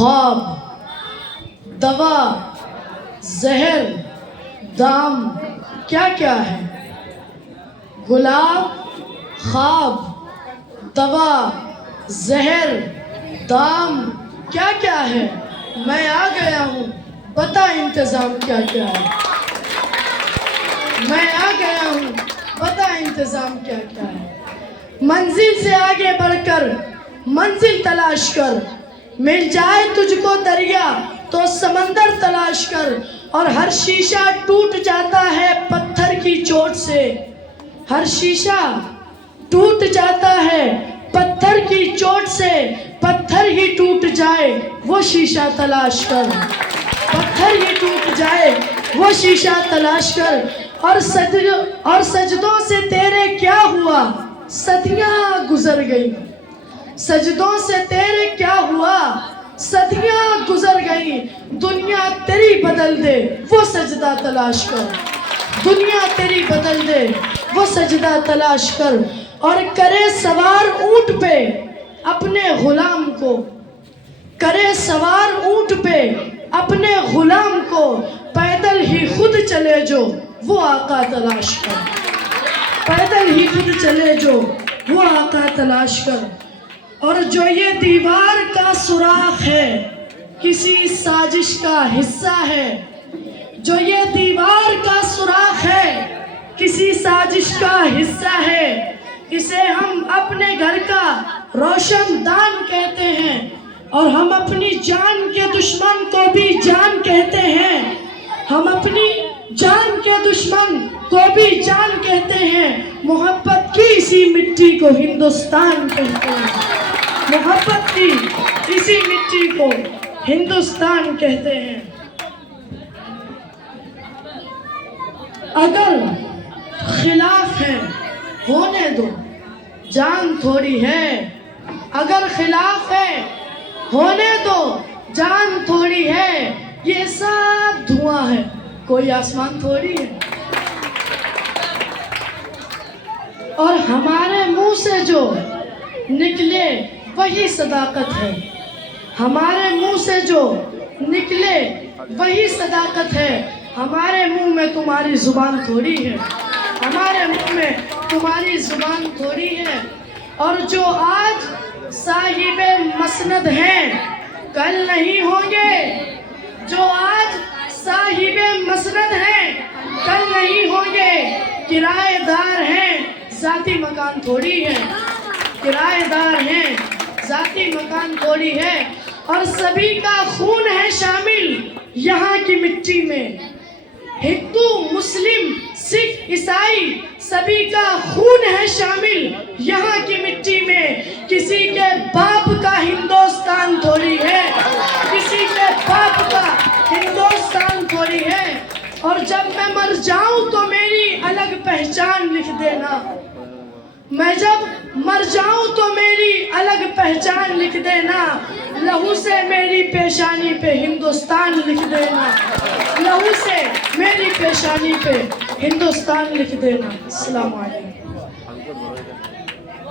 خواب، دوا، زہر، دام کیا کیا ہے؟ گلاب، خواب، دوا، زہر، دام کیا کیا ہے؟ میں آ گیا ہوں، بتا انتظام کیا کیا ہے؟ میں آ گیا ہوں، بتا انتظام کیا کیا ہے؟ منزل سے آگے بڑھ کر منزل تلاش کر، مل جائے تجھ کو دریا تو سمندر تلاش کر، اور ہر شیشہ ٹوٹ جاتا ہے پتھر کی چوٹ سے، ہر شیشہ ٹوٹ جاتا ہے پتھر کی چوٹ سے، پتھر ہی ٹوٹ جائے وہ شیشہ تلاش کر، پتھر ہی ٹوٹ جائے وہ شیشہ تلاش کر، اور سجدوں سے تیرے کیا ہوا؟ صدیاں گزر گئی، سجدوں سے تیرے کیا ہوا؟ صدیاں گزر گئی، دنیا تیری بدل دے وہ سجدہ تلاش کر، دنیا تیری بدل دے وہ سجدہ تلاش کر، اور کرے سوار اونٹ پہ اپنے غلام کو، کرے سوار اونٹ پہ اپنے غلام کو، پیدل ہی خود چلے جو وہ آقا تلاش کر، پیدل ہی خود چلے جو وہ آقا تلاش کر، اور جو یہ دیوار کا سوراخ ہے کسی سازش کا حصہ ہے، جو یہ دیوار کا سوراخ ہے کسی سازش کا حصہ ہے، اسے ہم اپنے گھر کا روشن دان کہتے ہیں، اور ہم اپنی جان کے دشمن کو بھی جان کہتے ہیں، ہم اپنی جان کے دشمن کو بھی جان کہتے ہیں، محبت کی اسی مٹی کو ہندوستان کہتے ہیں، محبت کی اسی مٹی کو ہندوستان کہتے ہیں۔ اگر خلاف ہے ہونے دو، جان تھوڑی ہے، اگر خلاف ہے ہونے دو، جان تھوڑی ہے، یہ سب دھواں ہے کوئی آسمان تھوڑی ہے، اور ہمارے منہ سے جو نکلے وہی صداقت ہے، ہمارے منہ سے جو نکلے وہی صداقت ہے، ہمارے منہ میں تمہاری زبان تھوڑی ہے، ہمارے منہ میں تمہاری زبان تھوڑی ہے، اور جو آج صاحب مسند ہیں کل نہیں ہوں گے، جو آج صاحب مسند ہیں کل نہیں ہوں گے، کرایہ دار ہیں ذاتی مکان تھوڑی ہے، کرایہ دار ہیں ذاتی مکان تھوڑی ہے، اور سبھی کا خون ہے شامل یہاں کی مٹی میں، ہندو مسلم سکھ عیسائی سبھی کا خون ہے شامل یہاں کی مٹی میں، کسی کے باپ کا ہندوستان تھوڑی ہے، کسی کے باپ کا ہندوستان تھوڑی ہے، اور جب میں مر جاؤں تو میری الگ پہچان لکھ دینا، میں جب مر جاؤں تو میری الگ پہچان لکھ دینا، لہو سے میری پیشانی پہ ہندوستان لکھ دینا، لہو سے میری پیشانی پہ ہندوستان لکھ دینا۔ السلام علیکم۔